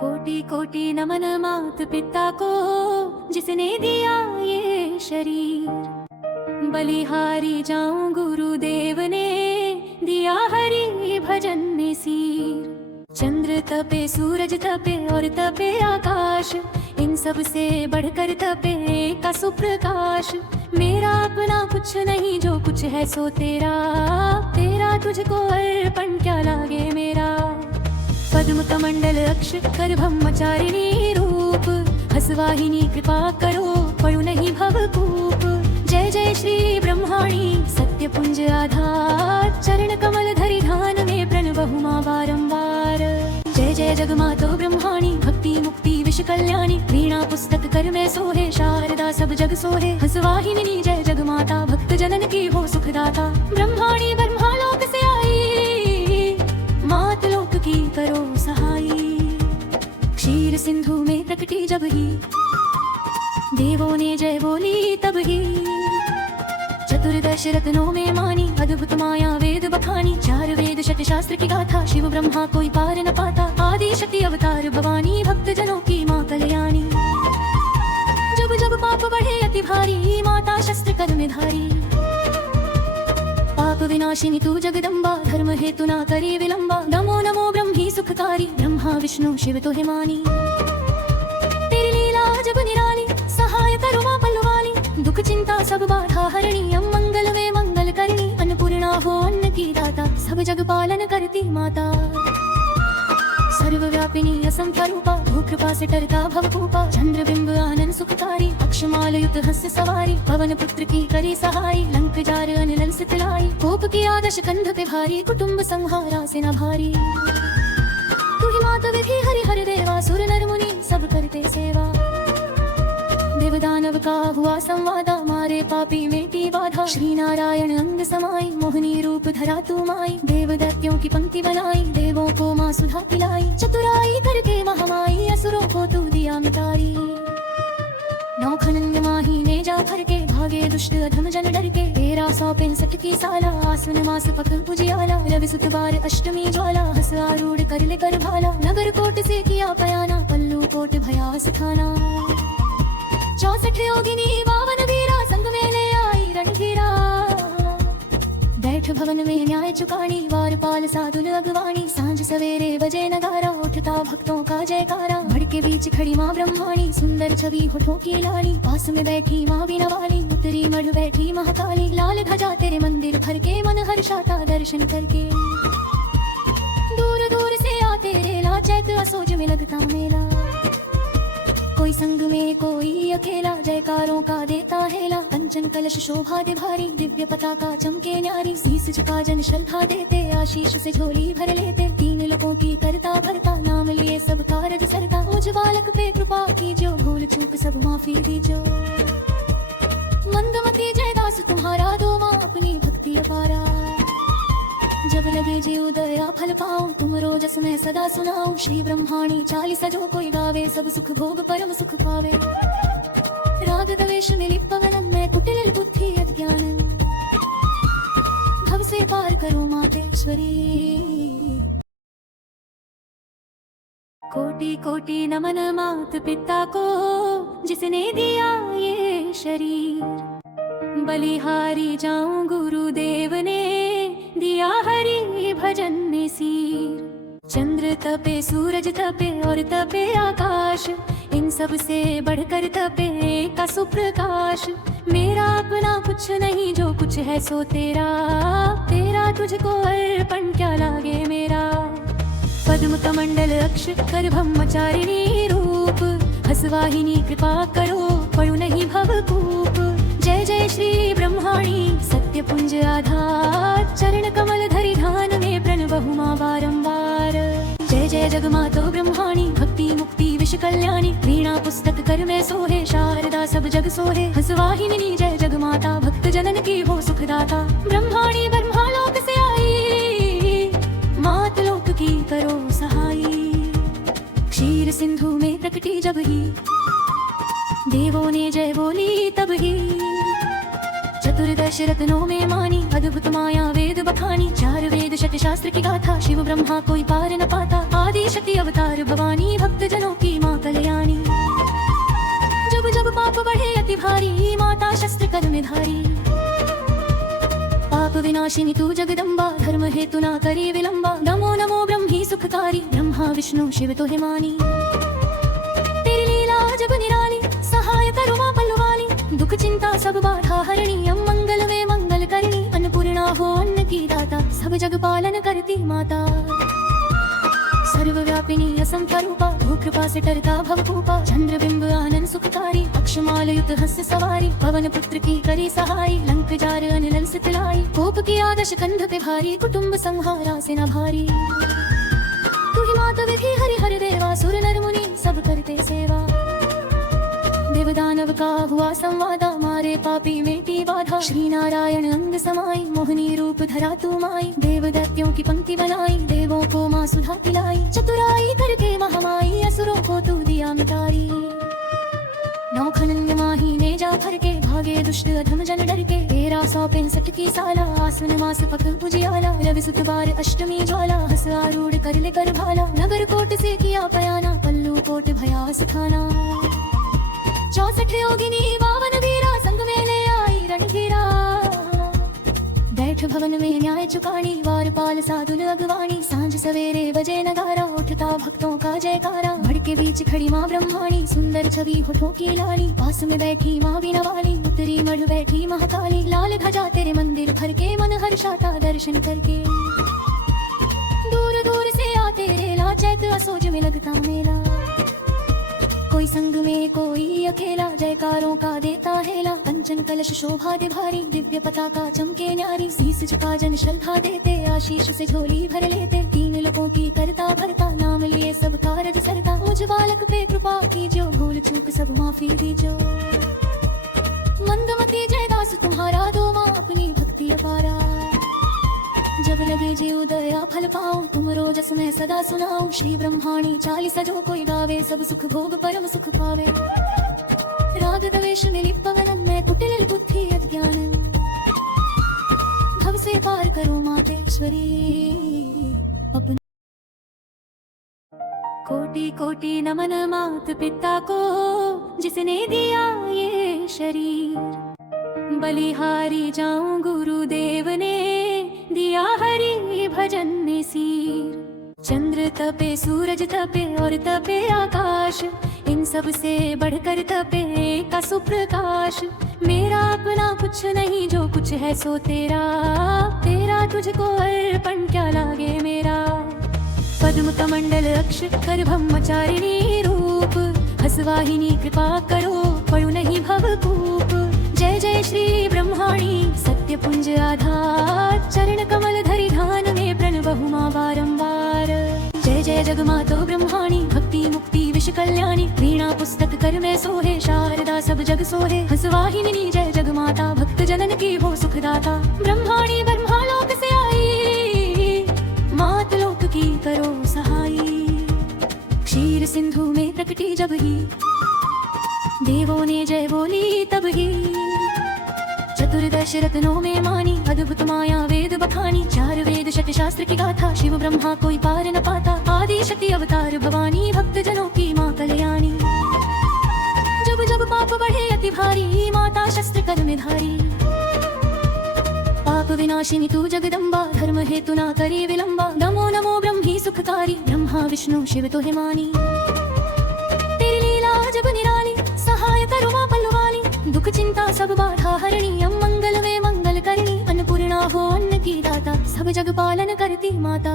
कोटि कोटि नमन मात पिता को, जिसने दिया ये शरीर। बलिहारी जाऊं गुरुदेव ने दिया हरि भजन में सिर। चंद्र तपे, सूरज तपे और तपे आकाश, इन सब से बढ़कर तपे का सुप्रकाश। मेरा अपना कुछ नहीं, जो कुछ है सो तेरा। तेरा तुझको अर्पण क्या लागे मेरा। पद्म कमंडल अक्ष कर ब्रह्मचारिणी रूप, हसवाहिनी कृपा करो पड़ू नहीं भवकूप। जय जय श्री ब्रह्माणी सत्य पुंज आधार, चरण कमल धरि ध्यान में प्रणवहु मां बारंबार। जय जय जगमातो ब्रह्माणी भक्ति मुक्ति विश्व कल्याणी। वीणा पुस्तक कर में सोहे, शारदा सब जग सोहे। हसवाहिनी जय जगमाता, भक्त जनन की हो सुखदाता। ब्रह्माणी ब्रह्मालोक से आई, मात लोक की करो सहाई। क्षीर सिंधु में प्रकटी जब ही, देवों ने जय बोली तब ही। चतुर्दश रत्नों में मानी, अद्भुत माया वेद बखानी। चार वेद शत शास्त्र की गाथा, शिव ब्रह्मा कोई पार न पाता। आदि शक्ति अवतार भवानी, भक्त जनों की माँ कल्याणी। जब जब पाप बढ़े अति भारी, माता शस्त्र कर में धारी। पाप विनाशिनी तू जगदम्बा, धर्म हेतु ना करी विलंबा। नमो नमो ब्रह्मी सुखकारी, ब्रह्मा विष्णु शिव तो है मानी। तेरी लीला जब निराली, सहाय करो मां पल्लवाली। दुख चिंता सब बाधा हरणी, मंगल वे मंगल करनी। अन्नपूर्णा हो अन्न की दाता, सब जग पालन करती माता। सर्वव्यापिनी असंख्य रूपा, भू कृपा से टरता भवकूपा। चंद्रबिंब आनंद सुखकारी, अक्षमाल युत हस्य सवारी। पवन पुत्र की करी सहाई, लंक जार अनिल सितलाई। कोप की आदश कंध पे भारी, कुटुंब संहारा से न भारी। तू ही मात विधि हरि हर देवा, सुर नर मुनि सब करते सेवा। देवदानव का हुआ संवादा, मारे पापी मेटी बाधा। श्री नारायण अंग समाई, मोहनी रूप धरा तू माई। देव दैत्यों की पंक्ति बनाई, देवों को माँ सुधा पिलाई। चतुराई करके महामाई, असुरों को तू दिया मिटाई। नौखनंद माही ने जा भर के, भागे दुष्ट अधम जन डर के। 1365 की साला, आश्विन मास पक उजियाला। रवि सुतवार अष्टमी ज्वाला, हस आरूढ़ कर ले कर भाला। नगर कोट से किया पयाना, पल्लू कोट भयास थाना। 64 योगिनी 52 वीरा, संग में ले आई रणधीरा। बैठ भवन में न्याय चुकानी, वारपाल साधुल अगवानी। सांझ सवेरे बजे नगारा, उठता भक्तों का जयकारा। भड़ के बीच खड़ी माँ ब्रह्माणी, सुंदर छवि होठों की लाली। पास में बैठी माँ बीना वाली, उत्तरी मढ़ बैठी महाकाली। लाल ध्वजा तेरे मंदिर भर के, मन हर्षाता दर्शन करके। दूर दूर से आते रेला, चैत असोज में लगता मेला। कोई संग में कोई अकेला, जयकारों का देता हेला। कंचन कलश शोभा दे भारी, दिव्य पताका चमके न्यारी। शीस झुका जन श्रद्धा देते, आशीष से झोली भर लेते। तीन लोगों की करता भरता, नाम लिए सब कारज सरता। मुझ बालक पे कृपा कीजियो, भूल चूक सब माफी दीजियो। मंदमती जय दास तुम्हारा, दो माँ अपनी भक्ति अपारा। जब लगे जी उदया फल पाऊं, तुम रोजस में सदा सुनाऊं। श्री ब्रह्माणी 40 जो कोई गावे, सब सुख भोग परम सुख पावे। राग द्वेष में लिप्पवनन में, कुटिल बुद्धि अज्ञानन। भव से पार करो मातेश्वरी। कोटि कोटि नमन मात पिता को, जिसने दिया ये शरीर। बलिहारी जाऊं गुरुदेव ने दिया हरि भजन में सिर। चंद्र तपे, सूरज तपे और तपे आकाश, इन सब से बढ़कर तपे का सुप्रकाश। मेरा अपना कुछ नहीं, जो कुछ है सो तेरा। तेरा तुझको अर्पण क्या लागे मेरा। पद्म कमंडल अक्ष कर ब्रह्मचारिणी रूप, हसवाहिनी कृपा करो पड़ू नहीं भवकूप। जय जय श्री ब्रह्माणी सत्य पुंज आधार, चरण कमल धरि ध्यान में प्रणवहु मां बारंबार। जय जय जगमातो ब्रह्माणी भक्ति मुक्ति विश्व कल्याणी। वीणा पुस्तक कर में सोहे, शारदा सब जग सोहे। हसवाहिनी जय जगमाता, भक्त जनन की हो सुखदाता। ब्रह्माणी ब्रह्मालोक से आई, मात लोक की करो सहाई। क्षीर सिंधु में प्रकटी जब ही, देवों ने जय बोली तब ही। चतुर्दश रत्नों में मानी अद्भुत माया वेद बखानी। चार वेद शत शास्त्र की गाथा, शिव ब्रह्मा कोई पार न पाता। आदि शक्ति अवतार भवानी, भक्त जनों की माँ कल्याणी। जब जब पाप बढ़े अति भारी, माता शस्त्र कर्म धारी। पाप विनाशिनी तू जगदम्बा, धर्म हेतु ना करी विलंबा। नमो नमो ब्रह्मी सुखकारी, ब्रह्मा विष्णु शिव तो मानी। तेरी लीला जब निराली, सहाय करो माँ पल्लवाली। दुख चिंता सब बाधा हरणी, हम मंगल में मंगल करनी। अन्नपूर्णा हो अन्न की दाता, सब जग पालन करती माता। सर्वव्यापिनी असंख्य रूपा, भू कृपा से टरता भवकूपा। चंद्रबिंब आनंद सुखकारी, अक्षमाल युक्त हस्त सवारी। पवन पुत्र की करी सहाय, लंक जार अनल सितलाई। कोप की आदश कंध पे भारी, कुटुंब संहारा से न भारी। तू ही माता विधि हरि हर देवा, सुर नर मुनि सब करते सेवा। देवदानव का हुआ संवादा, मारे पापी मेटी बाधा। श्री नारायण अंग समाई, मोहनी रूप धरा तू माई। देव दैत्यों की पंक्ति बनाई, देवों को माँ सुधा पिलाई। चतुराई करके महामाई, असुरों को तू दिया मिटाई। नौखनंग माही ने जा भर के, भागे दुष्ट अधम जन डर के। 1365 की साला, आसुन मास पक उजियाला। रवि सुत बार अष्टमी ज्वाला, हस आरूढ़ कर ले कर भाला। नगर कोट से किया पयाना, पल्लू कोट भयास खाना। 64 योगिनी 52 वीरा, संग में ले आई रणधीरा। बैठ भवन में न्याय चुकानी, वारपाल साधुल अगवानी। सांझ सवेरे बजे नगारा, उठता भक्तों का जयकारा। भड़ के बीच खड़ी माँ ब्रह्माणी, सुंदर छवि होठों की लाली। पास में बैठी माँ बीना वाली, उत्तरी मढ़ बैठी महाकाली। लाल ध्वजा तेरे मंदिर भर के, मन हर्षाता दर्शन करके। दूर दूर से आते रेला, चैत असोज में लगता मेला। कोई संग में कोई अकेला, जयकारों का देता हेला। कंचन कलश शोभा दे भारी, दिव्य पताका चमके न्यारी। शीस झुका जन श्रद्धा देते, आशीष से झोली भर लेते। 3 लोगों की करता भरता, नाम लिए सब कारज सरता। मुझ बालक पे कृपा कीजो, भूल चूक सब माफी दीजो। मंदमती जयदास तुम्हारा, दो माँ अपनी भक्ति अपारा। जब लगे जी उदया फल पाऊं, तुम रोजस में सदा सुनाऊं। श्री ब्रह्माणी 40 जो कोई गावे, सब सुख भोग परम सुख पावे। राग द्वेष में लिप्पगन में, कुटिल बुद्धि अज्ञान। भव से पार करो मातेश्वरी अपने। कोटि कोटि नमन मात पिता को, जिसने दिया ये शरीर। बलिहारी जाऊं गुरुदेव ने, दिया हरि भजन में सीर। चंद्र तपे सूरज तपे और तपे आकाश, इन सब से बढ़कर तपे का सुप्रकाश। मेरा अपना कुछ नहीं, जो कुछ है सो तेरा। तेरा तुझको अर्पण क्या लागे मेरा। पद्म कमंडल अक्ष कर ब्रह्मचारिणी रूप, हसवाहिनी कृपा करो पड़ू नहीं भवकूप। जय जय श्री ब्रह्माणी सत्य पुंज आधार, चरण कमल धरि ध्यान में प्रणवहु मां बारंबार। जय जय जगमातो ब्रह्माणी, भक्ति मुक्ति विष कल्याणी। वीणा पुस्तक कर में सोहे, शारदा सब जग सोहे। हसवाहिनी जय जगमाता, भक्त जनन की हो सुखदाता। ब्रह्माणी ब्रह्मालोक से आई, मात लोक की करो सहाई। क्षीर सिंधु में प्रकटी जब ही, देवों ने जय बोली तब ही। चतुर्दश रत्नों में मानी अद्भुत माया वेद बखानी। 4 वेद शत शास्त्र की गाथा, शिव ब्रह्मा कोई पार न पाता। आदि शक्ति अवतार भवानी, भक्त जनों की माँ कल्याणी। जब जब पाप बढ़े अति भारी, माता शस्त्र कर्म धारी। पाप विनाशिनी तू जगदम्बा, धर्म हेतु ना करी विलंबा। नमो नमो ब्रह्मी सुखकारी, ब्रह्मा विष्णु शिव तो मानी। तेरी लीला जब निराली, सहाय करो माँ पल्लवाली। दुख चिंता सब बाधा हरणी, हम मंगल में मंगल करनी। अन्नपूर्णा हो अन्न की दाता, सब जग पालन करती माता।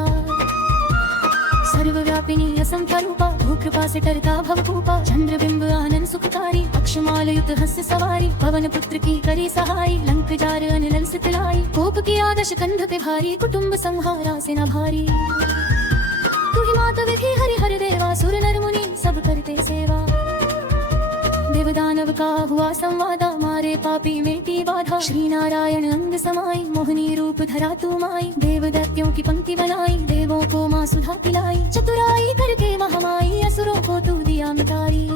सर्वव्यापिनी असंख्य रूपा, भू कृपा से टरता भवकूपा। चंद्रबिंब आनंद सुखकारी, अक्षमाल युक्त हस्त सवारी। पवन पुत्र की करी सहाय, लंक जार अनल सितलाई। कोप की आदश कंध पे भारी, कुटुंब संहारा से न भारी। तू ही माता विधि हरि हर देवा, सुर नर मुनि सब करते सेवा। देवदानव का हुआ संवादा, मारे पापी मेटी बाधा। श्री नारायण अंग समाई, मोहनी रूप धरा तू माई। देव दैत्यों की पंक्ति बनाई, देवों को माँ सुधा पिलाई। चतुराई करके महामाई, असुरों को तू दिया मिटाई।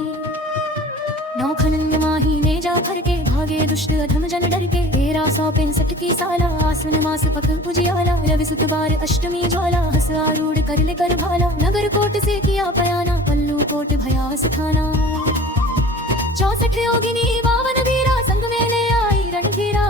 नौखनंग माही ने जा भर के, भागे दुष्ट अधम जन डर के। 1365 की साला आसन मास पक उजियाला रवि सुत बार अष्टमी ज्वाला हस आरूढ़ कर ले कर भाला नगर कोट से किया पयाना पल्लू कोट भयास थाना 64 योगिनी 52 वीरा संग में ले आई रणधीरा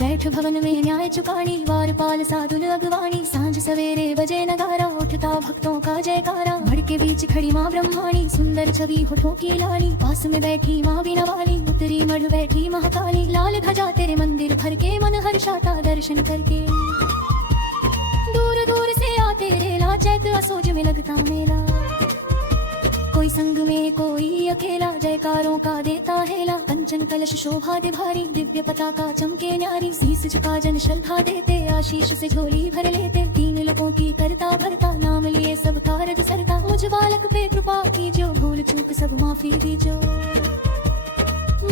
बैठ भवन में न्याय चुकानी वारपाल साधुल अगवानी सांझ सवेरे बजे नगारा उठता भक्तों का जयकारा भड़ के बीच खड़ी माँ ब्रह्माणी सुंदर छवि होठों की लाली पास में बैठी माँ बीना वाली उत्तरी मढ़ बैठी महाकाली लाल ध्वजा तेरे मंदिर भर के मन हर्षाता दर्शन करके दूर दूर से आते रेला चैत असोज में लगता मेला कोई संग में कोई अकेला जयकारों का देता हेला कंचन कलश शोभा दे भारी दिव्य पताका चमके न्यारी शीस झुका जन श्रद्धा देते आशीष से झोली भर लेते तीन लोगों की करता भरता नाम लिए सब कारज सरता मुझ बालक पे कृपा कीजो भूल चूक सब माफी दीजो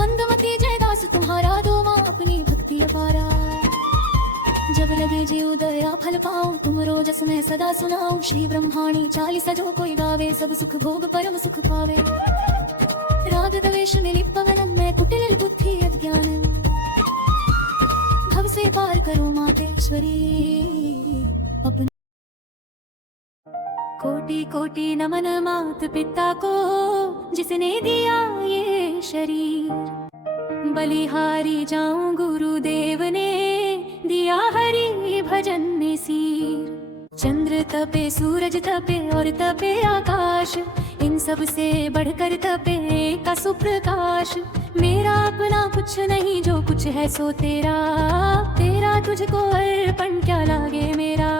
मंदमती जयदास तुम्हारा दो माँ अपनी भक्ति अपारा जब लगे जी उदया फल पाऊं तुम रोजस में सदा सुनाऊं श्री ब्रह्माणी 40 जो कोई गावे सब सुख भोग परम सुख पावे राग द्वेष में लिप्पगन मैं कुटिल बुद्धि अज्ञान भव से पार करो मातेश्वरी अपने कोटि कोटि नमन मात पिता को जिसने दिया ये शरीर बलिहारी जाऊं गुरुदेव ने दिया हरि भजन में सीर चंद्र तपे सूरज तपे और तपे आकाश इन सब से बढ़कर तपे का सुप्रकाश मेरा अपना कुछ नहीं जो कुछ है सो तेरा तेरा तुझको अर्पण क्या लागे मेरा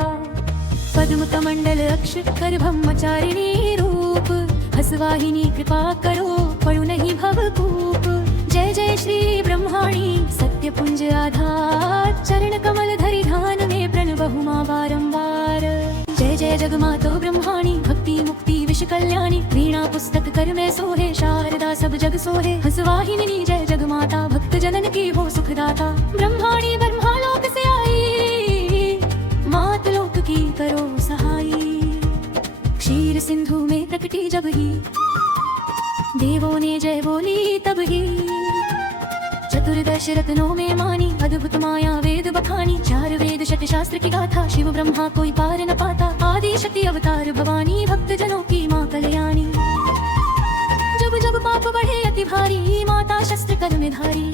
पद्म कमंडल अक्ष कर ब्रह्मचारिणी रूप हसवाहिनी कृपा करो पड़ू नहीं भवकूप जय जय श्री ब्रह्माणी सत्य पुंज आधार चरण कमल धरि ध्यान में प्रणवहु मां बारंबार जय जय जगमातो ब्रह्माणी भक्ति मुक्ति विश्व कल्याणी वीणा पुस्तक कर में सोहे शारदा सब जग सोहे हसवाहिनी जय जगमाता भक्त जनन की हो सुखदाता ब्रह्माणी ब्रह्मालोक से आई मात लोक की करो सहाई क्षीर सिंधु में प्रकटी जब ही देवों ने जय बोली तब ही चतुर्दश रत्नों में मानी अद्भुत माया वेद बखानी 4 वेद शत शास्त्र की गाथा शिव ब्रह्मा कोई पार न पाता आदि शक्ति अवतार भवानी भक्त जनों की माँ कल्याणी जब जब पाप बढ़े अति भारी माता शस्त्र कर में धारी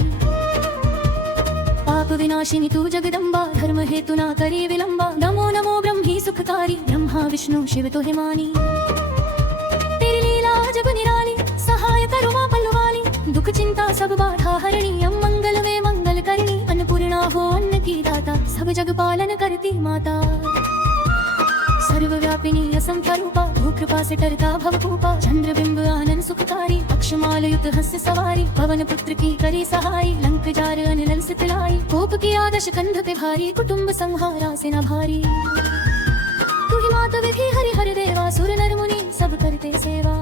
पाप विनाशिनी तू जगदम्बा धर्म हेतु ना करी विलंबा नमो नमो ब्रह्मी सुखकारी ब्रह्मा विष्णु शिव तो हिमानी तेरी लीला जब निराली सहाय करो माँ पल्लवाली दुख चिंता सब बाधा हरणी मंगल में मंगल करनी अन्नपूर्णा हो अन्न की दाता सब जग पालन करती माता सर्वव्यापिनी असंख्य रूपा भू कृपा से टरता भवकूपा चंद्र बिंब आनंद सुखकारी अक्षमाल युक्त हस्य सवारी पवन पुत्र की करी सहाई लंक जार अनिल से तिलाई कोप की आदश कंध पे भारी कुटुंब संहारा से न भारी तू ही माता विधि हरि हर देवा सुर नर मुनि सब करते सेवा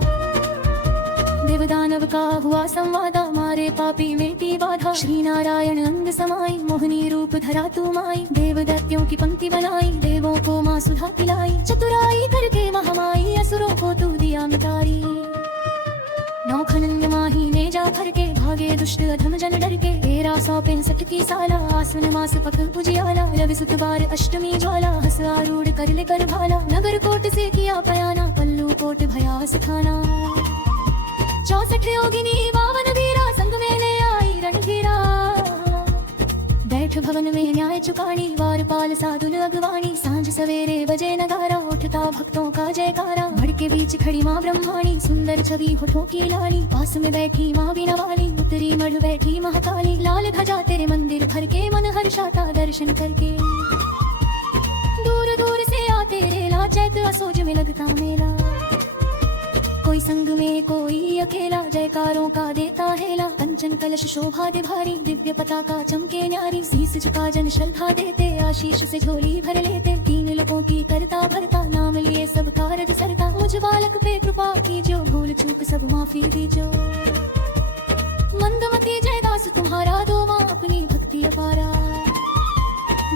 देवदानव का हुआ संवादा मारे पापी मिटी बाधा श्री नारायण अंग समाई मोहनी रूप धरा तू माई देव दैत्यों की पंक्ति बनाई देवों को माँ सुधा पिलाई चतुराई करके महामाई असुरों को तू दिया मिटारी नौखनंग माही ने जा भर के भागे दुष्ट अधम जन डर के 1365 की साला आसन मास पक उजियाला रवि सुत बार अष्टमी ज्वाला हस आरूढ़ कर ले कर भाला नगर कोट से किया पयाना पल्लू कोट भयास थाना 64 योगिनी 52 वीरा संग में ले आई रणधीरा बैठ भवन में न्याय चुकानी वारपाल साधुल अगवानी सांझ सवेरे बजे नगारा उठता भक्तों का जयकारा भड़ के बीच खड़ी माँ ब्रह्माणी सुंदर छवि होठों की लाली पास में बैठी माँ बीना वाली उत्तरी मढ़ बैठी महाकाली लाल ध्वजा तेरे मंदिर भर के मन हर्षाता दर्शन करके दूर दूर से आते रेला चैत असोज में लगता मेला कोई संग में कोई अकेला जयकारों का देता हेला कंचन कलश शोभा दे भारी दिव्य पताका चमके न्यारी शीस झुका जन श्रद्धा देते आशीष से झोली भर लेते तीन लोगों की करता भरता नाम लिए सब कारज सरता मुझ बालक पे कृपा कीजो भूल चूक सब माफी दीजो मंदमती जयदास तुम्हारा दो माँ अपनी भक्ति अपारा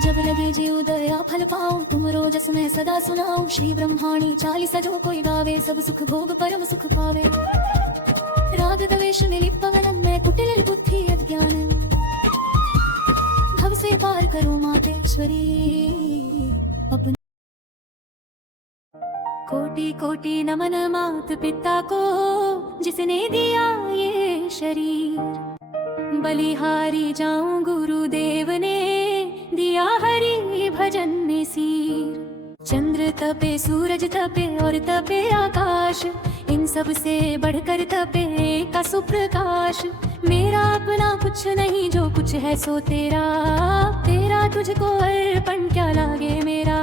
जब लगे जी उदया फल पाऊं तुम रोजस में सदा सुनाऊं श्री ब्रह्माणी 40 जो कोई गावे सब सुख भोग परम सुख पावे राग द्वेष में लिप्पगन मैं कुटिल बुद्धि अज्ञान से पार करो मातेश्वरी अपने। कोटि कोटि नमन मात पिता को जिसने दिया ये शरीर। बलिहारी जाऊं गुरुदेव ने दिया हरि भजन में सिर। चंद्र तपे सूरज तपे और तपे आकाश, इन सब से बढ़कर तपे का सुप्रकाश। मेरा अपना कुछ नहीं जो कुछ है सो तेरा, तेरा तुझको अर्पण क्या लागे मेरा।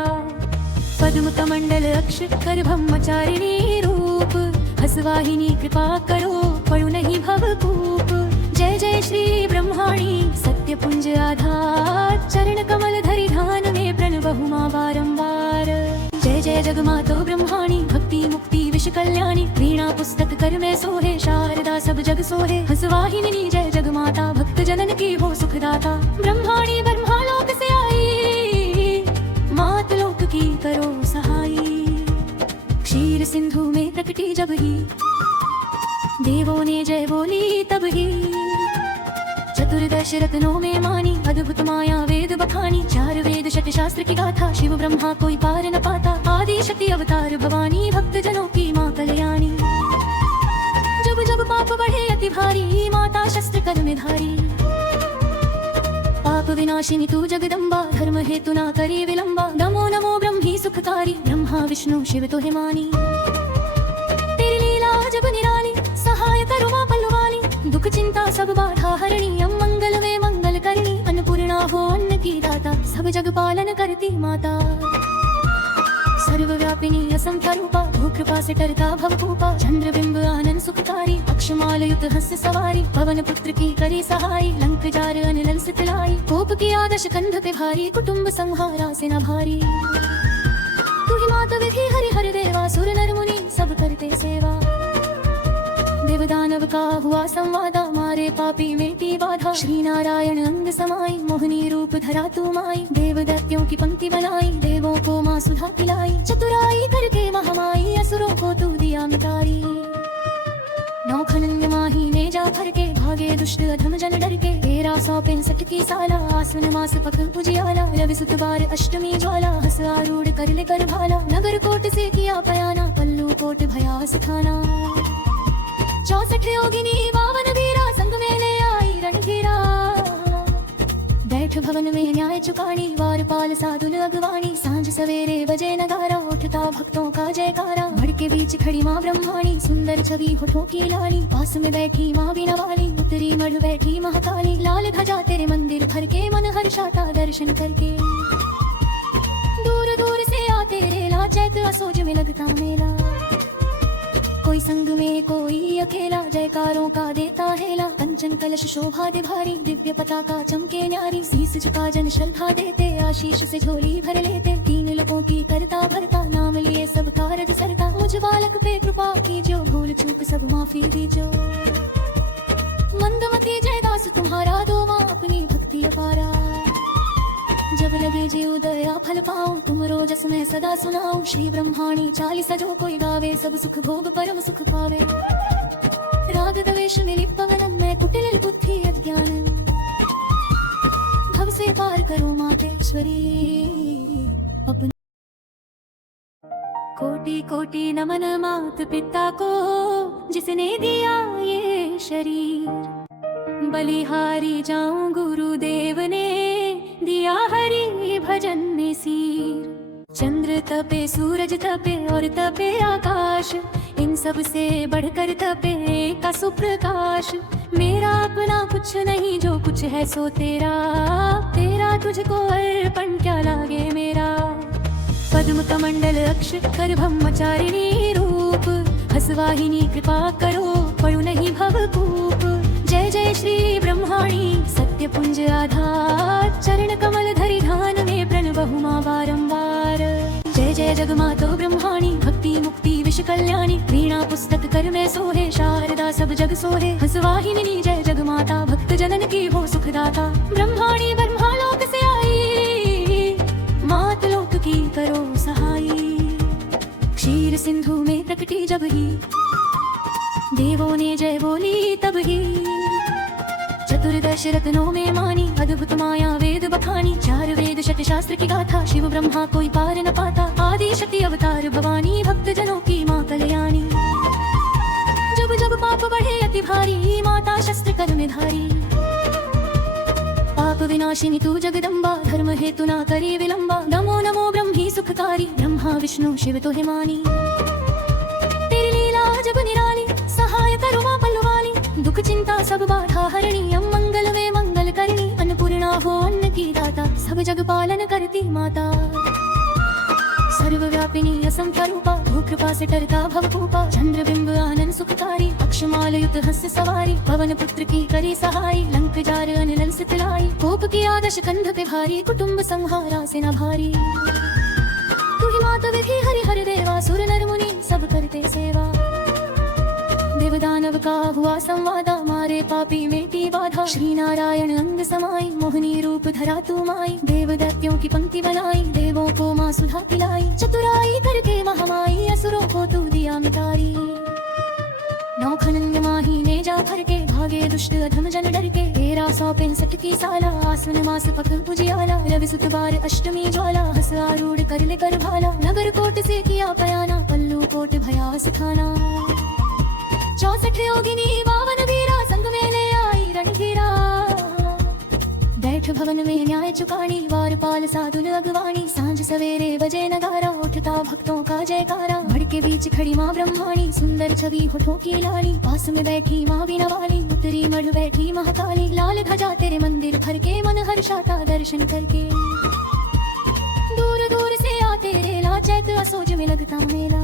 पद्म कमंडल अक्ष कर ब्रह्मचारिणी रूप, हसवाहिनी कृपा करो पड़ो नहीं भवकूप। जय जय श्री ब्रह्माणी सत्य पुंज आधार, चरण कमल धरि ध्यान में प्रणवहु मां बारंबार। जय जय जगमातो ब्रह्माणी भक्ति मुक्ति विश्व कल्याणी, वीणा पुस्तक कर में सोहे शारदा सब जग सोहे। हसवाहिनी जय जगमाता भक्त जनन की हो सुखदाता। ब्रह्माणी ब्रह्मालोक से आई, मात लोक की करो सहाई। क्षीर सिंधु में प्रकटी जब ही, देवों ने जय बोली तब ही। चतुर्दश रत्नों में मानी अद्भुत माया वेद बखानी। चार वेद शत शास्त्र की गाथा, शिव ब्रह्मा कोई पार न पाता। आदि शक्ति अवतार भवानी भक्त जनों की माँ कल्याणी। जब जब पाप बढ़े अति भारी, माता शस्त्र कर में धारी। पाप विनाशिनी तू जगदम्बा, धर्म हेतु ना करी विलंबा। नमो नमो ब्रह्मी सुखकारी, ब्रह्मा विष्णु शिव तो मानी। तेरी लीला जब निराली, सहाय करो मां पल्लवाली। दुख चिंता सब बाधा हरणी, मंगल में मंगल करनी। अन्नपूर्णा हो अन्न की दाता, सब जग पालन करती माता। सर्वव्यापिनी असंख्य रूपा, भू कृपा से टरता भवकूपा। चंद्रबिंब आनंद सुखकारी, अक्षमाल युक्त हंस सवारी। पवन पुत्र की करी सहाई, लंक जार अनल सितलाई। कोप की आदश कंध पे भारी, कुटुंब संहारा से न भारी। तू ही माता विधि हरि हर देवा, सुर नर मुनि सब करते सेवा। देव दानव का हुआ संवादा, मारे पापी मेटी बाधा। श्री नारायण अंग समाई, मोहनी रूप धरा तू माई। देव दैत्यों की पंक्ति बनाई, देवों को माँ सुधा पिलाई। चतुराई करके महामाई, असुरों को तू दिया मिटारी। नौखनंग माही ने जा भर के, भागे दुष्ट अधम जन डर के। 1365 की साला, आसन मास पक उजियाला। रवि सुत बार अष्टमी ज्वाला, हस आरूढ़ कर ले कर भाला। नगर कोट से किया पयाना, पल्लू कोट भया सुखाना। 64 योगिनी 52 वीरा, संग में ले आई रणधीरा। बैठ भवन में न्याय चुकानी, वार पाल साधुल अगवानी। सांझ सवेरे बजे नगारा, उठता भक्तों का जयकारा। भड़ के बीच खड़ी माँ ब्रह्माणी, सुंदर छवि होठों की लाली। पास में बैठी माँ बीना वाली, उत्तरी मढ़ बैठी महाकाली। लाल ध्वजा तेरे मंदिर भर के, मन हर्षाता दर्शन करके। दूर दूर से आते रेला, चैत असोज में लगता मेला। कोई संग में कोई अकेला, जयकारों का देता हेला। कंचन कलश शोभा दे भारी, दिव्य पताका चमके न्यारी। शीस झुका जन श्रद्धा देते, आशीष से झोली भर लेते। 3 लोगों की करता भरता, नाम लिए सब कारज सरता। मुझ बालक पे कृपा कीजो, भूल चूक सब माफी दीजो। मंदमती जय दास तुम्हारा, दो माँ अपनी भक्ति अपारा। जब लगे जी उदया फल पाऊं, तुम रोजस में सदा सुनाऊं। श्री ब्रह्माणी चालीसा जो कोई गावे, सब सुख भोग परम सुख पावे। राग द्वेष मिली पवनन में, कुटिल बुद्धि अज्ञानन। भव से पार करो मातेश्वरी अपने। कोटि कोटि नमन मात पिता को जिसने दिया ये शरीर। बलिहारी जाऊं गुरुदेव ने दिया हरि भजन में सिर। चंद्र तपे सूरज तपे और तपे आकाश, इन सब से बढ़कर तपे का सुप्रकाश। मेरा अपना कुछ नहीं जो कुछ है सो तेरा, तेरा तुझको अर्पण क्या लागे मेरा। पद्म कमंडल अक्ष कर ब्रह्मचारिणी रूप, हसवाहिनी कृपा करो पड़ो नहीं भवकूप। जय जय श्री ब्रह्माणी सत्य पुंज आधार, चरण कमल धरि ध्यान में प्रणवहु मां बारंबार। जय जय जगमातो ब्रह्माणी भक्ति मुक्ति विश्व कल्याणी, वीणा पुस्तक कर में सोहे शारदा सब जग सोहे। हसवाहिनी जय जगमाता भक्त जनन की हो सुखदाता। ब्रह्माणी ब्रह्मालोक से आई, मात लोक की करो सहाई। क्षीर सिंधु में प्रकटी जब ही, देवों ने जय बोली तब ही। चतुर्दश रत्नों में मानी अद्भुत माया वेद बखानी। चार वेद शत शास्त्र की गाथा, शिव ब्रह्मा कोई पार न पाता। आदि शक्ति अवतार भवानी, भक्त जनों की माँ कल्याणी। जब जब पाप बढ़े अति भारी, माता शस्त्र कर में धारी। पाप विनाशिनी तू जगदम्बा, धर्म हेतु ना करी विलंबा। नमो नमो ब्रह्मी सुखकारी, ब्रह्मा विष्णु शिव तो है मानी। तेरी लीला जब निराली, सहाय करो माँ पल्लवाली। दुख चिंता सब बाधा हरणी, मंगल वे मंगल करनी। अन्नपूर्णा हो अन्न की दाता, सब जग पालन करती माता। सर्वव्यापिनी असंख्य रूपा, भू कृपा से टरता भवकूपा। चंद्रबिंब आनंद सुखकारी, अक्षमाल युत हंस सवारी। पवन पुत्र की करी सहाई, लंक जार अनल से तिलाई। कोप की आदश कंध पे भारी, कुटुंब संहारा से न भारी। तू ही माता विधि हरि हर देवा, सुर नर मुनि सब करते सेवा। देव दानव का हुआ संवादा, मारे पापी मेटी बाधा। श्री नारायण अंग समाई, मोहनी रूप धरा तू माई। देव दैत्यों की पंक्ति बनाई, देवों को माँ सुधा पिलाई। चतुराई करके महामाई, असुरों को तू दिया मिटारी। नौखनंग माही ने जा भर के, भागे दुष्ट अधम जन डर के। 1365 की साला, आश्विन मास पक उजियाला। रवि सुत बार अष्टमी ज्वाला, हस आरूढ़ कर ले कर भाला। नगर कोट से किया पयाना, पल्लू कोट भया सुखाना। 64 योगिनी 52 वीरा, संग में ले आई रणधीरा। बैठ भवन में न्याय चुकानी, वारपाल साधुल अगवानी। सांझ सवेरे बजे नगारा, उठता भक्तों का जयकारा। भड़ के बीच खड़ी माँ ब्रह्माणी, सुंदर छवि होठों की लाली। पास में बैठी माँ बीना वाली, उत्तरी मढ़ बैठी महाकाली। लाल ध्वजा तेरे मंदिर भर के, मन हर्षाता दर्शन करके। दूर दूर से आते रेला, चैत असोज में लगता मेला।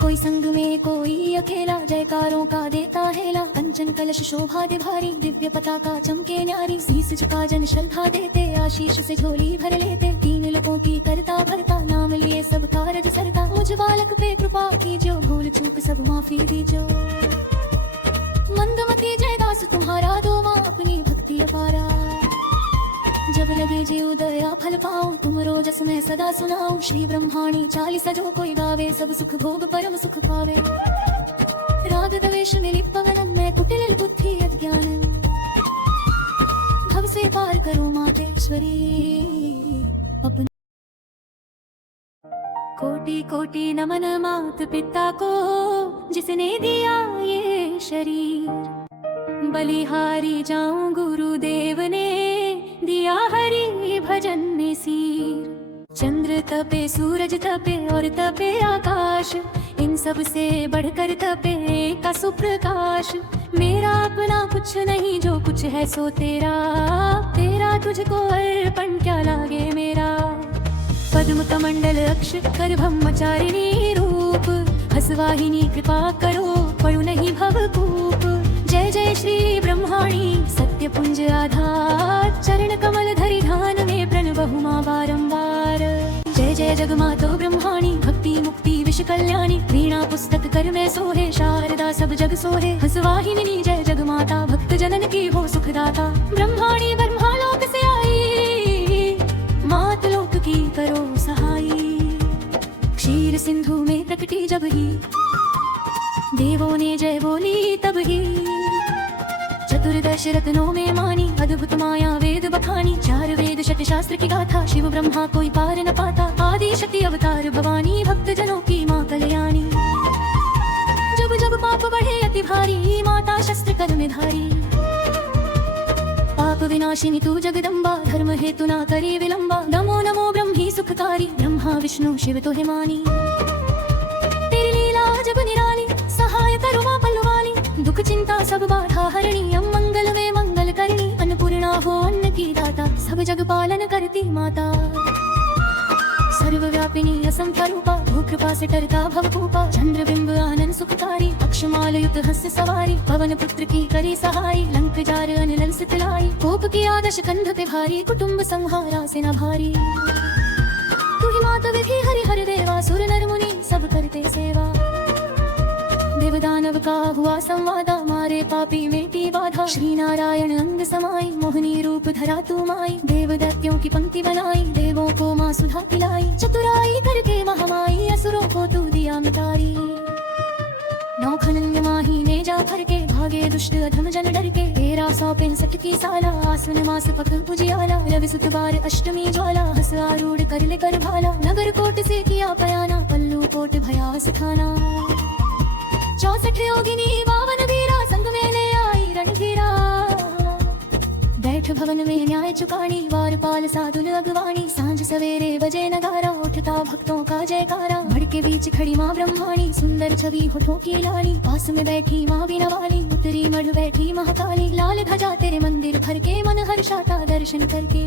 कोई संग में कोई अकेला, जयकारों का देता हेला। कंचन कलश शोभा दे भारी, दिव्य पताका चमके न्यारी। शीस झुका जन श्रद्धा देते, आशीष से झोली भर लेते। 3 लोगों की करता भरता, नाम लिए सब कारज सरता। मुझ बालक पे कृपा कीजो, भूल चूक सब माफी दीजो। मंदमती जयदास तुम्हारा, दो माँ अपनी भक्ति अपारा। जब लगे जी उदया फल पाऊं, तुम रोजस में सदा सुनाऊं। श्री ब्रह्माणी 40 जो कोई गावे, सब सुख भोग परम सुख पावे। राग द्वेष मिली पवन में, कुटिल बुद्धि अज्ञान। भव से पार करो मातेश्वरी अपने। कोटि कोटि नमन मात पिता को, जिसने दिया ये शरीर। बलिहारी जाऊं गुरुदेव ने, दिया हरि भजन में सीर। चंद्र तपे, सूरज तपे और तपे आकाश। इन सब से बढ़कर तपे का सुप्रकाश। मेरा अपना कुछ नहीं, जो कुछ है सो तेरा। तेरा तुझको अर्पण क्या लागे मेरा। पद्म कमंडल अक्ष कर ब्रह्मचारिणी रूप। हसवाहिनी कृपा करो, पड़ू नहीं भवकूप। जय जय श्री ब्रह्माणी सत्य पुंज आधार। चरण कमल धरि ध्यान में प्रणवहु मां बारंबार। जय जय जगमातो ब्रह्माणी, भक्ति मुक्ति विश्व कल्याणी। वीणा पुस्तक कर में सोहे, शारदा सब जग सोहे। हंसवाहिनी जय जगमाता, भक्त जनन की हो सुखदाता। ब्रह्माणी ब्रह्मालोक से आई, मात लोक की करो सहाई। क्षीर सिंधु में प्रकटी जब ही, देवों ने जय बोली तब ही। चतुर्दश रत्नों में मानी अद्भुत माया वेद बखानी। 4 वेद शत शास्त्र की गाथा, शिव ब्रह्मा कोई पार न पाता। आदि शक्ति अवतार भवानी, भक्त जनों की माँ कल्याणी। जब जब पाप बढ़े अति भारी, माता शस्त्र कर में धारी। पाप विनाशिनी तू जगदम्बा, धर्म हेतु ना करी विलंबा। नमो नमो ब्रह्मी सुखकारी, ब्रह्मा विष्णु शिव तो है मानी। तेरी लीला जब निराली, सहाय करो माँ पल्लवाली। दुख चिंता सब बाधा हरणी, मंगल में मंगल करनी। अन्नपूर्णा हो अन्न की दाता, सब जग पालन करती माता। सर्वव्यापिनी असंख्य रूपा, भू कृपा से टरता भवकूपा। चंद्रबिंब आनंद सुखकारी, अक्षमाल युत हंस सवारी। पवन पुत्र की करी सहाई, लंक जार अनल से तिलाई। कोप की आदश कंध पे भारी, कुटुंब संहारा से न भारी। तू ही माता विधि हरि हर देवा, सुर नर मुनि सब करते सेवा। देव दानव का हुआ संवादा, मारे पापी मेटी बाधा। श्री नारायण अंग समाई, मोहनी रूप धरा तू माई। देव दैत्यों की पंक्ति बनाई, देवों को माँ सुधा पिलाई। चतुराई करके महामाई, असुरों को तू दिया मिटारी। नौखनंग माही ने जा भर के, भागे भागे दुष्ट अधम जन डर के। 1365 की साला आसन मास पक उजियाला। रवि सुत बार अष्टमी ज्वाला हस आरूढ़ कर ले कर भाला। नगर कोट से किया पयाना पल्लू कोट भयास खाना। 64 योगिनी 52 वीरा संग में ले आई रणधीरा। बैठ भवन में न्याय चुकानी वारपाल साधुल अगवानी। सांझ सवेरे बजे नगारा उठता भक्तों का जयकारा। भड़ के बीच खड़ी माँ ब्रह्माणी सुंदर छवि होठों की लाली। पास में बैठी माँ बीना वाली उतरी मढ़ बैठी महाकाली। लाल ध्वजा तेरे मंदिर भर के मन हर्षाता दर्शन करके।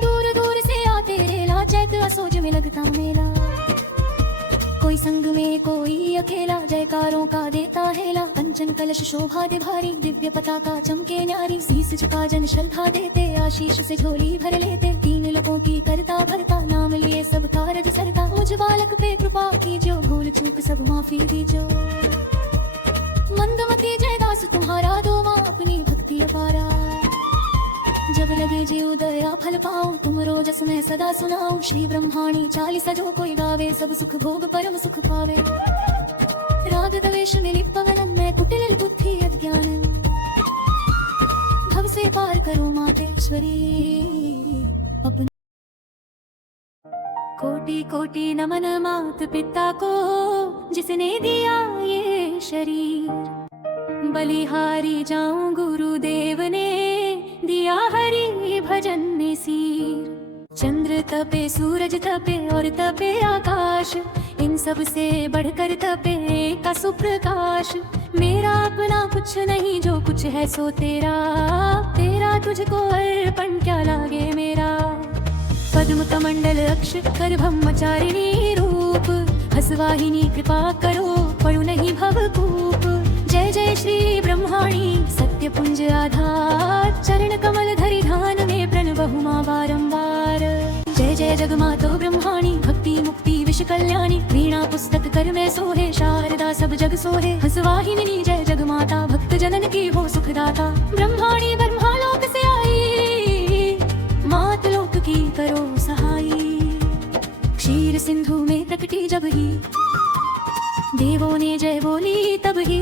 दूर दूर से आते रेला चैत असोज में लगता मेला। कोई संग में कोई अकेला जयकारों का देता हेला। कंचन कलश शोभा दे भारी दिव्य पताका चमके न्यारी। शीस झुका जन श्रद्धा देते आशीष से झोली भर लेते। 3 लोगों की करता भरता नाम लिए सब कारज सरता। मुझ बालक पे कृपा कीजो भूल चूक सब माफी दीजो। मंदमती जयदास तुम्हारा दो माँ अपनी भक्ति अपारा। जब लगे जी उदया फल पाऊं तुम रोजस में सदा सुनाऊं। श्री ब्रह्माणी 40 जो कोई गावे सब सुख भोग परम सुख पावे। राग द्वेष में लिप्पगन में कुटिल बुद्धि अज्ञान। भव से पार करो मातेश्वरी अपनी। कोटि कोटि नमन मात पिता को जिसने दिया ये शरीर। बलिहारी जाऊं गुरुदेव ने दिया हरि भजन में सीर। चंद्र तपे सूरज तपे और तपे आकाश। इन सब से बढ़कर तपे का सुप्रकाश। मेरा अपना कुछ नहीं जो कुछ है सो तेरा। तेरा तुझको अर्पण क्या लागे मेरा। पद्म कमंडल अक्ष कर ब्रह्मचारिणी रूप। हसवाहिनी कृपा करो पड़ू नहीं भवकूप। जय जय श्री ब्रह्माणी सत्य पुंज आधार। चरण कमल धरि ध्यान में प्रणवहु मां बारंबार। जय जय जगमातो ब्रह्माणी भक्ति मुक्ति विश्व कल्याणी। वीणा पुस्तक कर में सोहे शारदा सब जग सोहे। हसवाहिनी जय जगमाता भक्त जनन की हो सुखदाता। ब्रह्माणी ब्रह्मालोक से आई मात लोक की करो सहाई। क्षीर सिंधु में प्रकटी जब ही देवों ने जय बोली तब ही।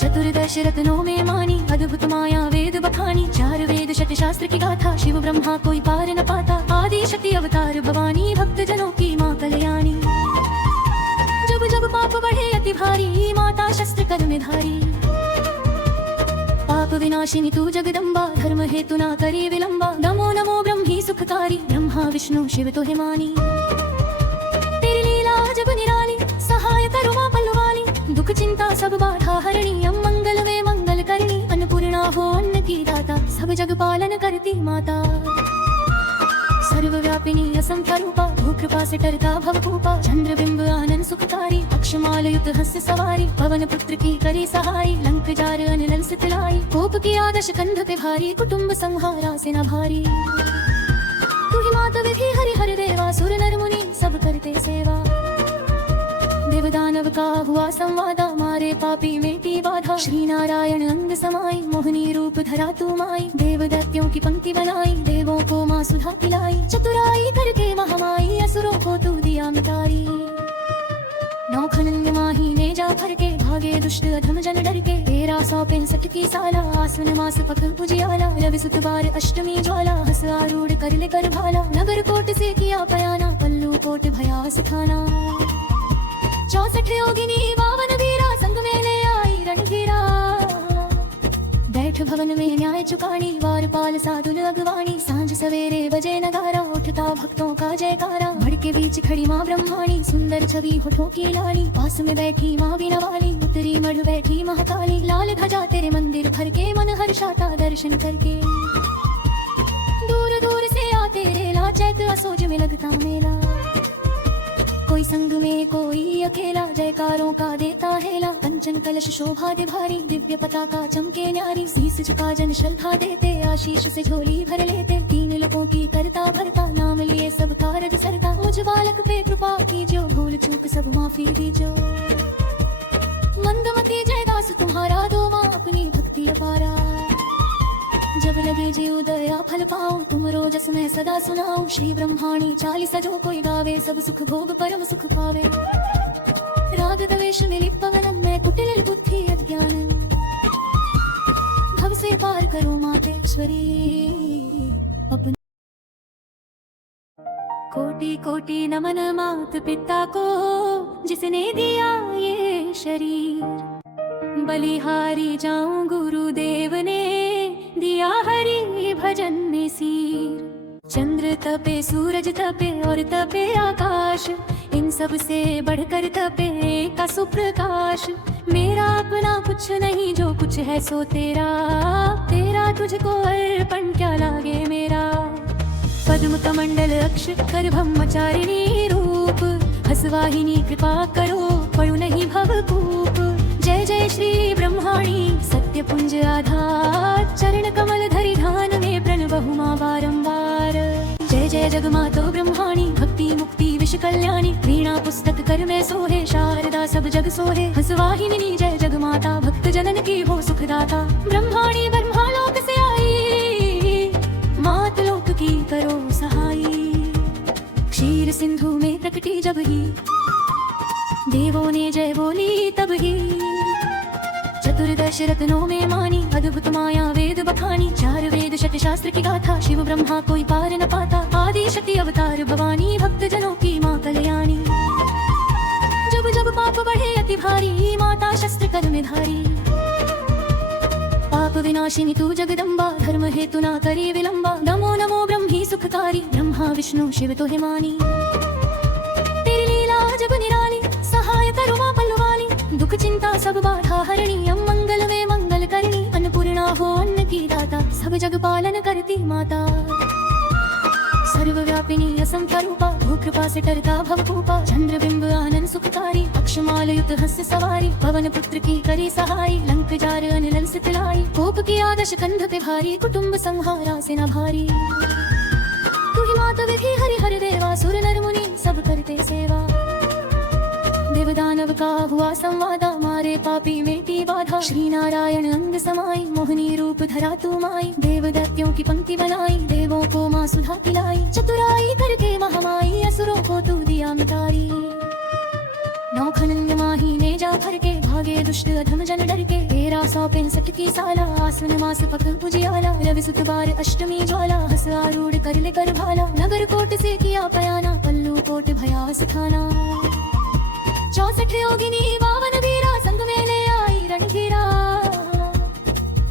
चतुर्दश रत्नों में मानी अद्भुत माया वेद बखानी। 4 वेद शत शास्त्र की गाथा शिव ब्रह्मा कोई पार न पाता। आदि शक्ति अवतार भवानी भक्त जनों की माँ कल्याणी। जब जब पाप बढ़े अति भारी माता शस्त्र कर में धारी। पाप विनाशिनी तू जगदम्बा धर्म हेतु ना करी विलंबा। नमो नमो ब्रह्मी सुखकारी ब्रह्मा विष्णु शिव तो हिमानी। तेरी लीला जब निराली सहाय करो मां पल्लवानी। दुख चिंता सब बाधा हरणी मंगल में मंगल करनी। अन्नपूर्णा हो अन्न की दाता सब जग पालन करती माता। सर्वव्यापिनी असंख्य रूपा भू कृपा से टरता भवकूपा। चंद्र बिंब आनंद सुखकारी अक्षमाल युत हस्य सवारी। पवन पुत्र की करी सहाई लंक जार अनल सितलाई। कोप की आदश कंध पे भारी कुटुंब संहारा से न भारी। तू ही माता विधि हरि हर देवा सुर नर मुनि सब करते सेवा। देवदानव का हुआ संवादा मारे पापी मेटी बाधा। श्री नारायण अंग समाई मोहनी रूप धरा तू माई। देव दैत्यों की पंक्ति बनाई देवों को माँ सुधा पिलाई। चतुराई करके महामाई असुरों को तू दिया मिटाई। नौखनंग माही ने जा भर के भागे दुष्ट अधम जन डर के। 1365 की साला आसन मास पक उजियाला। रवि सुत बार अष्टमी ज्वाला हस आरूढ़ कर ले कर भाला। नगर कोट से किया पयाना पल्लू कोट भयास खाना। 64 योगिनी 52 वीरा संग में ले आई रणधीरा। बैठ भवन में न्याय चुकानी वारपाल साधुल अगवानी। सांझ सवेरे बजे नगारा उठता भक्तों का जयकारा। भड़ के बीच खड़ी माँ ब्रह्माणी सुंदर छवि होठों की लाली। पास में बैठी माँ बीना वाली उतरी मढ़ बैठी महाकाली। लाल ध्वजा तेरे मंदिर भर के मन हर्षाता दर्शन करके। दूर दूर से आते रेला चैत असोज में लगता मेला। कोई संग में कोई अकेला जयकारों का देता हेला। कंचन कलश शोभा दे भारी दिव्य पताका चमके न्यारी। शीस झुका जन श्रद्धा देते आशीष से झोली भर लेते। 3 लोगों की करता भरता नाम लिए सब कारज सरता। मुझ बालक पे कृपा कीजो भूल चूक सब माफी दीजो। मंदमती जयदास तुम्हारा दो माँ अपनी भक्ति अपारा। जब लगे जी उदया फल पाऊं तुम रोजस में सदा सुनाऊं। श्री ब्रह्माणी 40 जो कोई गावे सब सुख भोग परम सुख पावे। राग द्वेष में लिप्पगन में कुटिल बुद्धि ईश्वरी अपने। कोटि कोटि नमन मात पिता को जिसने दिया ये शरीर। बलिहारी जाऊं गुरुदेव ने दिया हरि भजन में सीर। चंद्र तपे सूरज तपे और तपे आकाश, इन सब से बढ़कर तपे का सुप्रकाश। मेरा अपना कुछ नहीं, जो कुछ है सो तेरा। तेरा तुझको अर्पण क्या लागे मेरा। पद्म कमंडल अक्ष कर ब्रह्मचारिणी रूप, हसवाहिनी कृपा करो पड़ू नहीं भवकूप। जय जय श्री ब्रह्माणी सत्य पुंज आधार, चरण कमल धरि ध्यान में प्रणवहु मां बारंबार। जय जय जगमातो ब्रह्माणी भक्ति मुक्ति विश्व कल्याणी। वीणा पुस्तक कर में सोहे, शारदा सब जग सोहे। हंसवाहिनी जय जगमाता, भक्त जनन की हो सुखदाता। ब्रह्माणी ब्रह्मालोक से आई, मात लोक की करो सहाई। क्षीर सिंधु में प्रकटी जब ही, देवों ने जय बोली तब ही। चतुर्दश रत्नों में मानी, अद्भुत माया वेद बखानी। चार वेद शत शास्त्र की गाथा, शिव ब्रह्मा कोई पार न पाता। आदि शक्ति अवतार भवानी, भक्त जनों की माँ कल्याणी। जब जब पाप बढ़े अति भारी, माता शस्त्र कर में धारी। पाप विनाशिनी तू जगदम्बा, धर्म हेतु ना करी विलंबा। नमो नमो ब्रह्मी सुखकारी, ब्रह्मा विष्णु शिव तो हिमानी। तेरी लीला जब निराली, सहाय करो मां पल्लवाली। दुख चिंता सब बाधा हरणी, मंगल में मंगल करनी। अन्नपूर्णा हो अन्न की दाता, सब जग पालन करती माता। सर्वव्यापिनी असंख्य रूपा, भू कृपा से टरता भवकूपा। चंद्र बिंब आनंद सुखकारी, अक्षमाल युक्त हंस सवारी। पवन पुत्र की करी सहाई, लंक जार अनल से तिलाई। कोप की आदश कंध पे भारी, कुटुंब संहारा से न भारी। तू ही माता विधि हरि हर देवा, सुर नर मुनि सब करते सेवा। देवदानव का हुआ संवादा, मारे पापी मेटी बाधा। श्री नारायण अंग समाई, मोहनी रूप धरा तू माई। देवदैत्यों की पंक्ति बनाई, देवों को माँ सुधा पिलाई। चतुराई करके महामाई, असुरों को तू दिया मितारी। नौखनंग माही ने जा भर के, भागे दुष्ट अधम जन डर के। 1365 की साला, आश्विन मास पक उजियाला। रवि सुत बार अष्टमी ज्वाला, हस आरूढ़ कर ले कर भाला। नगर कोट से किया पयाना, पल्लू कोट भयास थाना। 64 योगिनी 52 वीरा, संग में ले आई रणधीरा।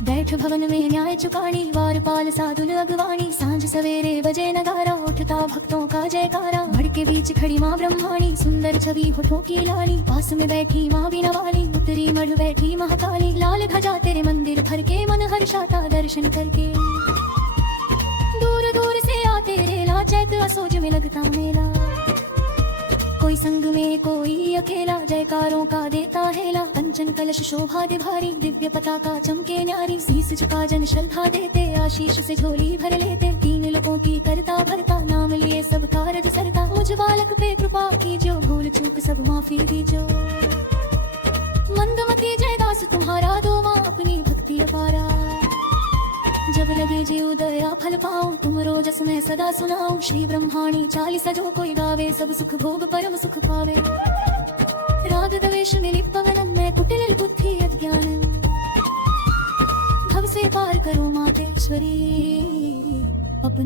बैठ भवन में न्याय चुकानी, वार पाल साधुल अगवानी। सांझ सवेरे बजे नगारा, उठता भक्तों का जयकारा। भड़ के बीच खड़ी माँ ब्रह्माणी, सुंदर छवि होठों की लाली। पास में बैठी माँ बीना वाली, उत्तरी मढ़ बैठी महाकाली। लाल ध्वजा तेरे मंदिर भर के, मन हर्षाता दर्शन करके। दूर दूर से आते रेला, चैत असोज में लगता मेला। कोई संग में कोई अकेला, जयकारों का देता हेला। कंचन कलश शोभा दे भारी, दिव्य पताका चमके न्यारी। शीस झुका जन श्रद्धा देते, आशीष से झोली भर लेते। 3 लोगों की करता भरता, नाम लिए सब कारज सरता। मुझ बालक पे कृपा कीजो, भूल चूक सब माफी दीजो। मंदमती जयदास तुम्हारा, दो माँ अपनी भक्ति अपारा। जब लगे जी उदया फल पाऊं, तुम रोजस में सदा सुनाऊं। श्री ब्रह्माणी 40 जो कोई गावे, सब सुख भोग परम सुख पावे। राग द्वेष मिलित पवन में, कुटिल बुद्धि अज्ञान। भव से पार करो मातेश्वरी अपने।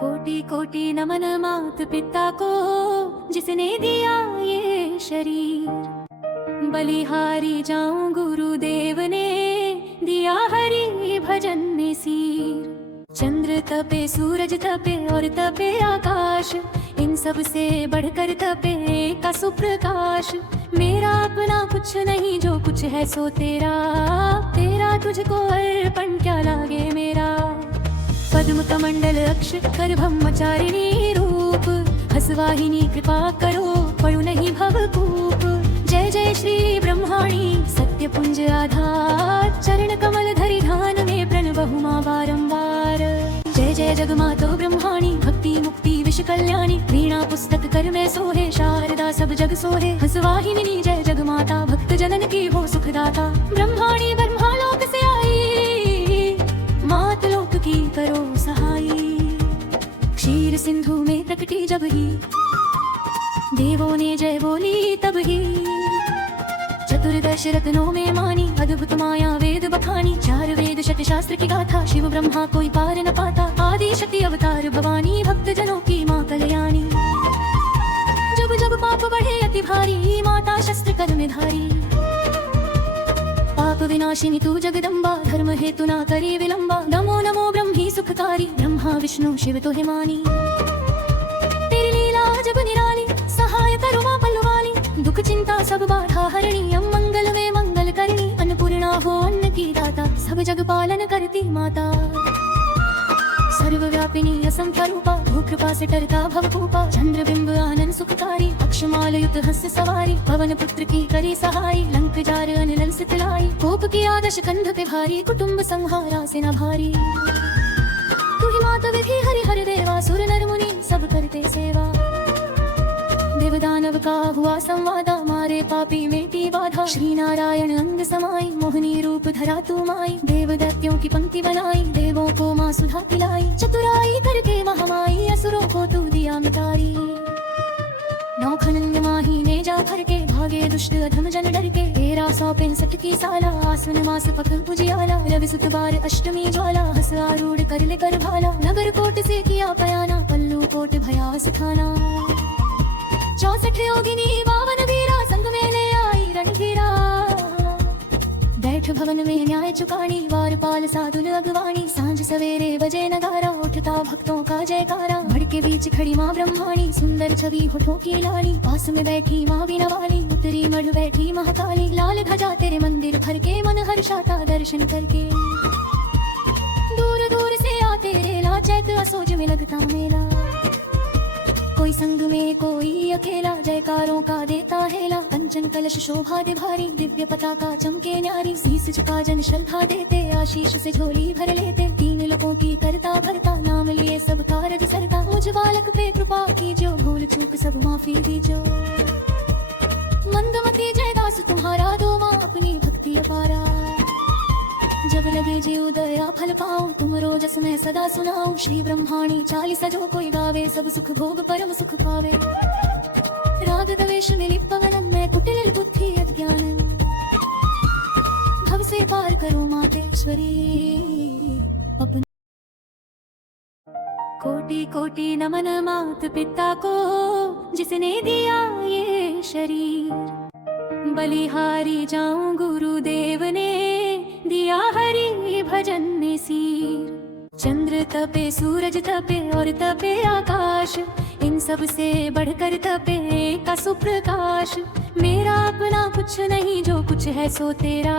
कोटि कोटि नमन मात पिता को जिसने दिया ये शरीर। बलिहारी जाऊं गुरुदेव ने दिया हरि भजन में सीर। चंद्र तपे सूरज तपे और तपे आकाश, इन सब से बढ़कर तपे का सुप्रकाश। मेरा अपना कुछ नहीं, जो कुछ है सो तेरा। तेरा तुझको अर्पण क्या लागे मेरा। पद्म कमंडल अक्ष कर ब्रह्मचारिणी रूप, हसवाहिनी कृपा करो पड़ू नहीं भवकूप। जय जय श्री ब्रह्माणी सत्य पुंज आधार, चरण कमल धरि ध्यान में प्रणवहु मां बारंबार। जय जय जगमातो ब्रह्माणी भक्ति मुक्ति विश्व कल्याणी। वीणा पुस्तक कर में सोहे, शारदा सब जग सोहे। हंसवाहिनी जय जगमाता, भक्त जनन की हो सुखदाता। ब्रह्माणी ब्रह्मालोक से आई, मात लोक की करो सहाई। क्षीर सिंधु में प्रकटी जब ही, देवों ने जय बोली तब ही। चतुर्दश रत्नों में मानी अद्भुत माया वेद बखानी। चार वेद शत शास्त्र की गाथा शिव ब्रह्मा कोई पार न पाता। आदि शक्ति अवतार भवानी भक्त जनों की माँ कल्याणी। जब जब पाप बढ़े अति भारी माता शस्त्र कर में धारी। पाप विनाशिनी तू जगदम्बा धर्म हेतु ना करी विलंबा। नमो नमो ब्रह्मी सुखकारी ब्रह्मा विष्णु शिव तो हे मानी। तेरी लीला जब निराली सहाय करो माँ पल्लवाली। दुख चिंता सब बाधा हरणी मंगल में मंगल करनी। अन्नपूर्णा हो अन्न की दाता सब जग पालन करती माता। सर्वव्यापिनी असंख्य रूपा भू कृपा से टरता भवकूपा। चंद्रबिंब आनंद सुखकारी अक्षमाल युत हंस सवारी। पवन पुत्र की करी सहाई लंक जार अनल सितलाई। कोप की आदश कंध पे भारी कुटुंब संहारा से न भारी। तू ही माता विधि हरि हर देवा सुर नर मुनि सब करते सेवा। देवदानव का हुआ संवादा मारे पापी मेटी बाधा। श्री नारायण अंग समाई मोहनी रूप धरा तू माई। देव दैत्यों की पंक्ति बनाई देवों को माँ सुधा पिलाई। चतुराई करके महामाई असुरों को तू दिया मिटारी। नौखनंद माही ने जा भर के भागे दुष्ट अधम जन डर के। 1365 की साला आसन मास पक उजियाला। रवि सुत बार अष्टमी ज्वाला हस आरूढ़ कर ले कर भाला। नगर कोट से किया पयाना पल्लू कोट भया सुखाना। 64 योगिनी 52 वीरा संग में ले आई रणधीरा। बैठ भवन में न्याय चुकानी वारपाल साधुल अगवानी। सांझ सवेरे बजे नगारा उठता भक्तों का जयकारा। भड़ के बीच खड़ी माँ ब्रह्माणी सुंदर छवि होठों की लाली। पास में बैठी माँ बीना वाली उत्तरी मढ़ बैठी महाकाली। लाल ध्वजा तेरे मंदिर भर के मन हर्षाता दर्शन करके। दूर दूर से आते रेला चैत असोज में लगता मेला। कोई संग में कोई अकेला जयकारों का देता हेला। कंचन कलश शोभा दे भारी दिव्य पताका चमके न्यारी। शीस झुका जन श्रद्धा देते आशीष से झोली भर लेते। 3 लोगों की करता भरता नाम लिए सब कारज सरता। मुझ बालक पे कृपा कीजो भूल चूक सब माफी दीजो। मंदमती जयदास तुम्हारा दो माँ अपनी भक्ति अपारा। जब लगे जी उदया फल पाऊं तुम रोजस में सदा सुनाऊं। श्री ब्रह्माणी 40 जो कोई गावे सब सुख भोग परम सुख पावे। राग द्वेष में लिप्पवनन में कुटिल बुद्धि अज्ञान। भव से पार करो मातेश्वरी अपने। कोटि कोटि नमन मात पिता को जिसने दिया ये शरीर। बलिहारी जाऊं गुरुदेव ने दिया हरि भजन में सीर। चंद्र तपे सूरज तपे और तपे आकाश। इन सब से बढ़कर तपे का सुप्रकाश। मेरा अपना कुछ नहीं जो कुछ है सो तेरा।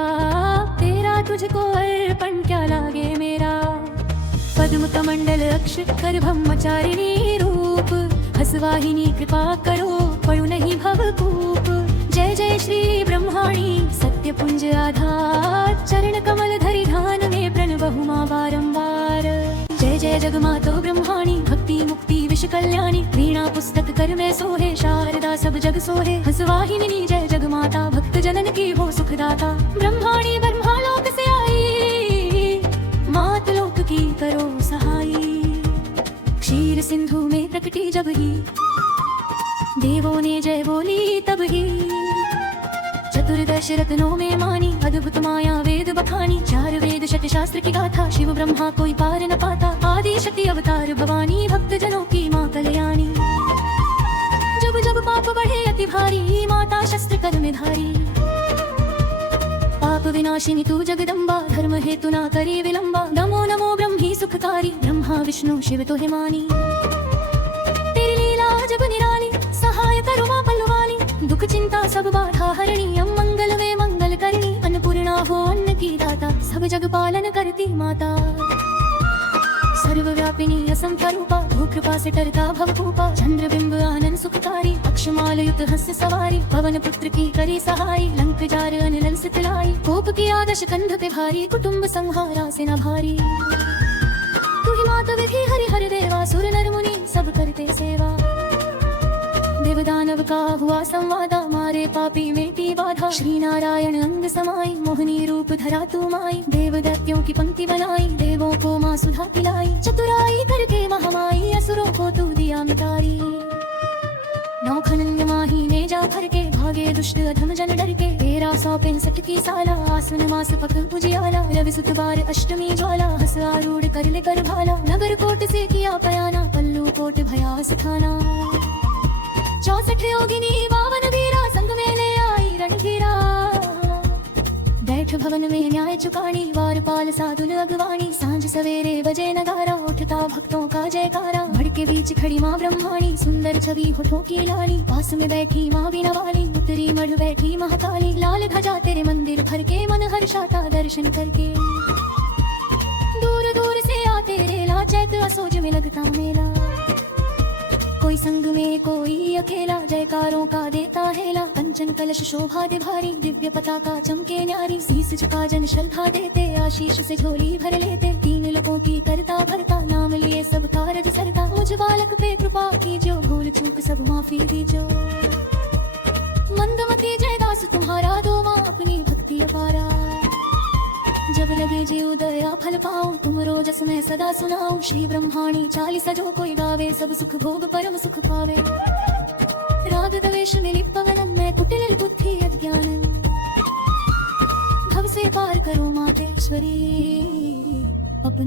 तेरा तुझको अर्पण क्या लागे मेरा। पद्म कमंडल अक्ष कर ब्रह्मचारिणी रूप। हसवाहिनी कृपा करो पड़ू नहीं भवकूप। जय जय श्री ब्रह्माणी सत्य पुंज आधार। चरण कमल धरि ध्यान में प्रणवहु मां बारंबार। जय जय जगमातो ब्रह्माणी भक्ति मुक्ति विश्व कल्याणी। वीणा पुस्तक कर में सोहे शारदा सब जग सोहे। हसवाहिनी जय जगमाता भक्त जनन की हो सुखदाता। ब्रह्माणी ब्रह्मालोक से आई मात लोक की करो सहाई। क्षीर सिंधु में प्रकटी जब ही देवों ने जय बोली तब ही। चतुर्दश रत्नों में मानी अद्भुत माया वेद बखानी। चार वेद शत शास्त्र की गाथा शिव ब्रह्मा कोई पार न पाता। आदि शक्ति अवतार भवानी भक्त जनों की माँ कल्याणी। जब जब पाप बढ़े अति भारी माता शस्त्र कर में धारी। पाप विनाशिनी तू जगदम्बा धर्म हेतु ना करी विलंबा। नमो नमो ब्रह्मी सुखकारी ब्रह्मा विष्णु शिव तो हे मानी। तेरी लीला जब निराली सहाय करो माँ पल्लवाली। दुख चिंता सब बाधा हरणी मंगल में मंगल करनी। अन्नपूर्णा हो अन्न की दाता सब जग पालन करती माता। सर्वव्यापिनी असंख्य रूपा भू कृपा से टरता भवकूपा। चंद्रबिंब आनंद सुखकारी अक्षमाल युत हंस सवारी। पवन पुत्र की करी सहाई लंक जार अनल सितलाई। कोप की आदश कंध पे भारी कुटुंब संहारा से न भारी। तू ही माता विधि हरि हर देवा सुर नर मुनि सब करते सेवा। देवदानव का हुआ संवादा मारे पापी मेटी बाधा। श्री नारायण अंग समाई मोहनी रूप धरा तू माई। देव दैत्यों की पंक्ति बनाई देवों को माँ सुधा पिलाई। चतुराई करके महामाई असुरों को तू दिया मिटारी। नौखनंद माही ने जा भर के भागे दुष्ट अधम जन डर के 1365 की साला आसन मास पक उजियाला रवि सुतवार अष्टमी ज्वाला हस आरूढ़ कर ले कर भाला नगर कोट से किया पयाना पल्लू कोट भयास थाना 64 योगिनी 52 वीरा संग में ले आई रणधीरा बैठ भवन में न्याय चुकानी वारपाल साधुल अगवानी सांझ सवेरे बजे नगारा उठता भक्तों का जयकारा भड़ के बीच खड़ी माँ ब्रह्माणी सुंदर छवि होठों की लाली पास में बैठी माँ बीना वाली उतरी मढ़ बैठी महाकाली लाल ध्वजा तेरे मंदिर भर के मन हर्षाता दर्शन करके दूर दूर से आते रेला चैत असोज में लगता मेला कोई संग में कोई अकेला जयकारों का देता हेला कंचन कलश शोभा दे भारी दिव्य पताका चमके न्यारी शीस झुका जन श्रद्धा देते आशीष से झोली भर लेते 3 लोगों की करता भरता नाम लिए सब कारज सरता मुझ बालक पे कृपा कीजो भूल चूक सब माफी दीजो मंदमती जयदास तुम्हारा दो माँ अपनी भक्ति अपारा जब लगे जी उदया फल पाऊं तुम रोजस में सदा सुनाऊं श्री ब्रह्माणी 40 जो कोई गावे सब सुख भोग परम सुख पावे राग द्वेष में लिप्पगन में कुटिल बुद्धि अज्ञान भव से पार करो मातेश्वरी अपने